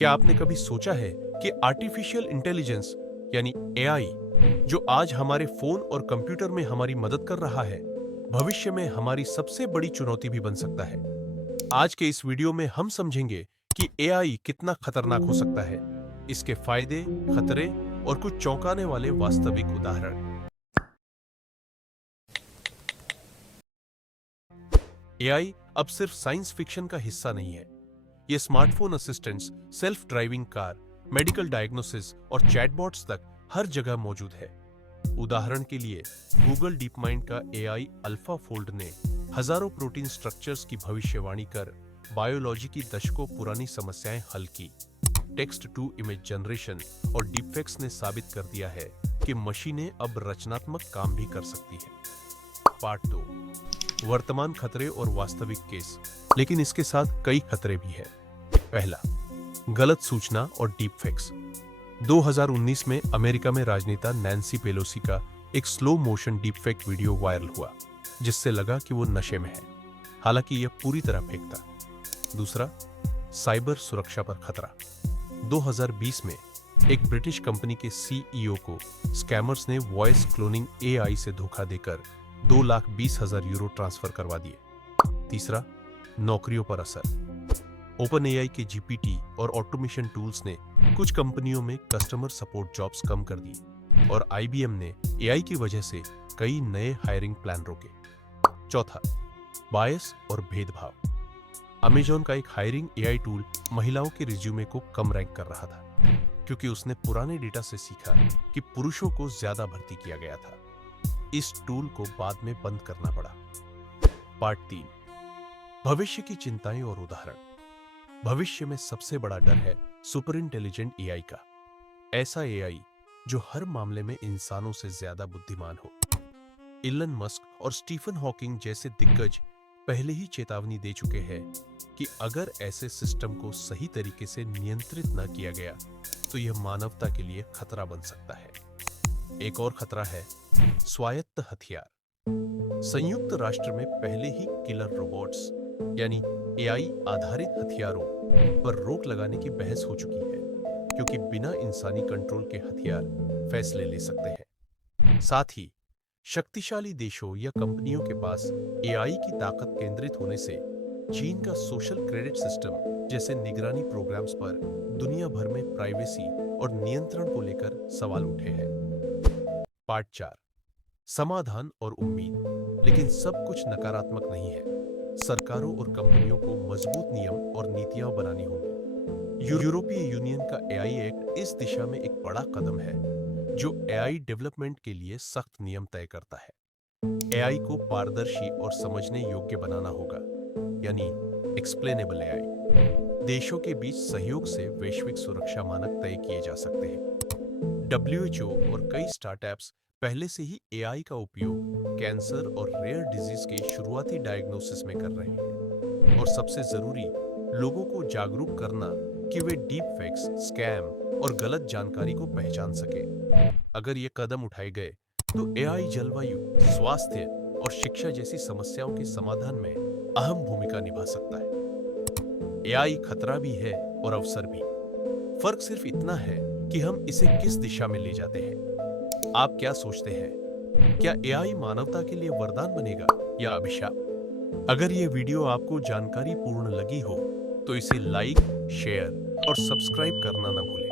क्या आपने कभी सोचा है कि आर्टिफिशियल इंटेलिजेंस यानी एआई जो आज हमारे फोन और कंप्यूटर में हमारी मदद कर रहा है, भविष्य में हमारी सबसे बड़ी चुनौती भी बन सकता है। आज के इस वीडियो में हम समझेंगे कि एआई कितना खतरनाक हो सकता है, इसके फायदे, खतरे और कुछ चौंकाने वाले वास्तविक उदाहरण। एआई अब सिर्फ साइंस फिक्शन का हिस्सा नहीं है। ये smartphone assistants, self driving car, medical diagnosis और चैटबॉट्स तक हर जगह मौजूद है। उदाहरण के लिए, गूगल डीप माइंड का एआई अल्फा फोल्ड ने हजारों प्रोटीन स्ट्रक्चर्स की भविष्यवाणी कर बायोलॉजी की दशकों पुरानी समस्याएं हल की। टेक्स्ट टू इमेज जनरेशन और डीपफेक्स ने साबित कर दिया है कि मशीनें अब रचनात्मक काम भी कर सकती है। पार्ट 2, वर्तमान खतरे और वास्तविक केस, लेकिन इसके साथ कई खतरे भी हैं। पहला, गलत सूचना और डीपफेक्स। 2019 में अमेरिका में राजनेता नैन्सी पेलोसी का एक slow motion deepfake video viral हुआ, जिससे लगा कि वो नशे में है। हालांकि यह पूरी तरह फेक था। दूसरा, साइबर सुरक्षा पर खतरा। 2020 में एक ब्रिटिश कंपनी के सीईओ को स्कैमर्स ने वॉइस क्लोनिंग एआई से धोखा देकर 2,20,000 यूरो ट्रांसफर करवा दिए। तीसरा, नौकरियों पर असर। ओपन एआई के जीपीटी और ऑटोमेशन टूल्स ने कुछ कंपनियों में कस्टमर सपोर्ट जॉब्स कम कर दी और आईबीएम ने एआई की वजह से कई नए हायरिंग प्लान रोके। चौथा, बायस और भेदभाव। अमेजॉन का एक हायरिंग एआई टूल महिलाओं के रिज्यूमे को कम रैंक कर रहा था, क्योंकि उसने पुराने डेटा से सीखा कि पुरुषों को ज्यादा भर्ती किया गया था। इस टूल को बाद में बंद करना पड़ा। पार्ट 3, भविष्य की चिंताएं और उदाहरण। भविष्य में सबसे बड़ा डर है सुपर इंटेलिजेंट एआई का। ऐसा एआई जो हर मामले में इंसानों से ज्यादा बुद्धिमान हो। इलन मस्क और स्टीफन हॉकिंग जैसे दिग्गज पहले ही चेतावनी दे चुके हैं कि अगर ऐसे सिस्टम को सही तरीके से नियंत्रित न किया गया तो यह मानवता के लिए खतरा बन सकता है। एक और खतरा है स्वायत्त हथियार। संयुक्त राष्ट्र में पहले ही किलर रोबोट्स यानी एआई आधारित हथियारों पर रोक लगाने की बहस हो चुकी है, क्योंकि बिना इंसानी कंट्रोल के हथियार फैसले ले सकते हैं। साथ ही शक्तिशाली देशों या कंपनियों के पास एआई की ताकत केंद्रित होने से चीन का सोशल क्रेडिट सिस्टम जैसे निगरानी प्रोग्राम्स पर दुनिया भर में प्राइवेसी और नियंत्रण को लेकर सवाल उठे हैं। पार्ट 4, समाधान और उम्मीद। लेकिन सब कुछ नकारात्मक नहीं है। सरकारों और कंपनियों को मजबूत नियम और नीतियां बनानी होंगी। यूरोपीय यूनियन का एआई एक्ट इस दिशा में एक बड़ा कदम है, जो एआई डेवलपमेंट के लिए सख्त नियम तय करता है। एआई को पारदर्शी और समझने योग्य बनाना होगा, यानी एक्सप्लेनेबल एआई। देशों के बीच सहयोग से वैश्विक सुरक्षा मानक तय किए जा सकते हैं। डब्ल्यूएचओ और कई स्टार्टअप्स पहले से ही एआई का उपयोग कैंसर और रेयर डिजीज के शुरुआती डायग्नोसिस में कर रहे हैं। और सबसे जरूरी, लोगों को जागरूक करना कि वे डीप फेक्स, स्कैम और गलत जानकारी को पहचान सके। अगर ये कदम उठाए गए तो एआई जलवायु, स्वास्थ्य और शिक्षा जैसी समस्याओं के समाधान में अहम भूमिका निभा सकता है। एआई खतरा भी है और अवसर भी। फर्क सिर्फ इतना है कि हम इसे किस दिशा में ले जाते हैं। आप क्या सोचते हैं? क्या एआई मानवता के लिए वरदान बनेगा या अभिशाप? अगर ये वीडियो आपको जानकारी पूर्ण लगी हो तो इसे लाइक, शेयर और सब्सक्राइब करना न भूलें।